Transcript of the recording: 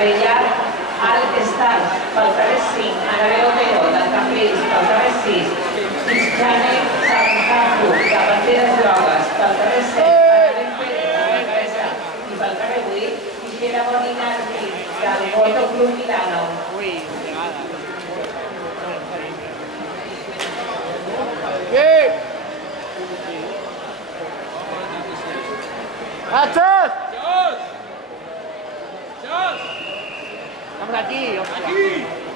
Castellar, Alt Estat, pel carrer 5, Anabel Otero, del Campells, pel carrer 6, Xixane, Santafu, de Banderes Grogues, pel carrer 7, Anabel Pérez, de la Cabeza, i pel carrer 8, Xixera Boninardi, del Moto Club Milano. ¡Hachos! ¡Vamos aquí! ¡Aquí!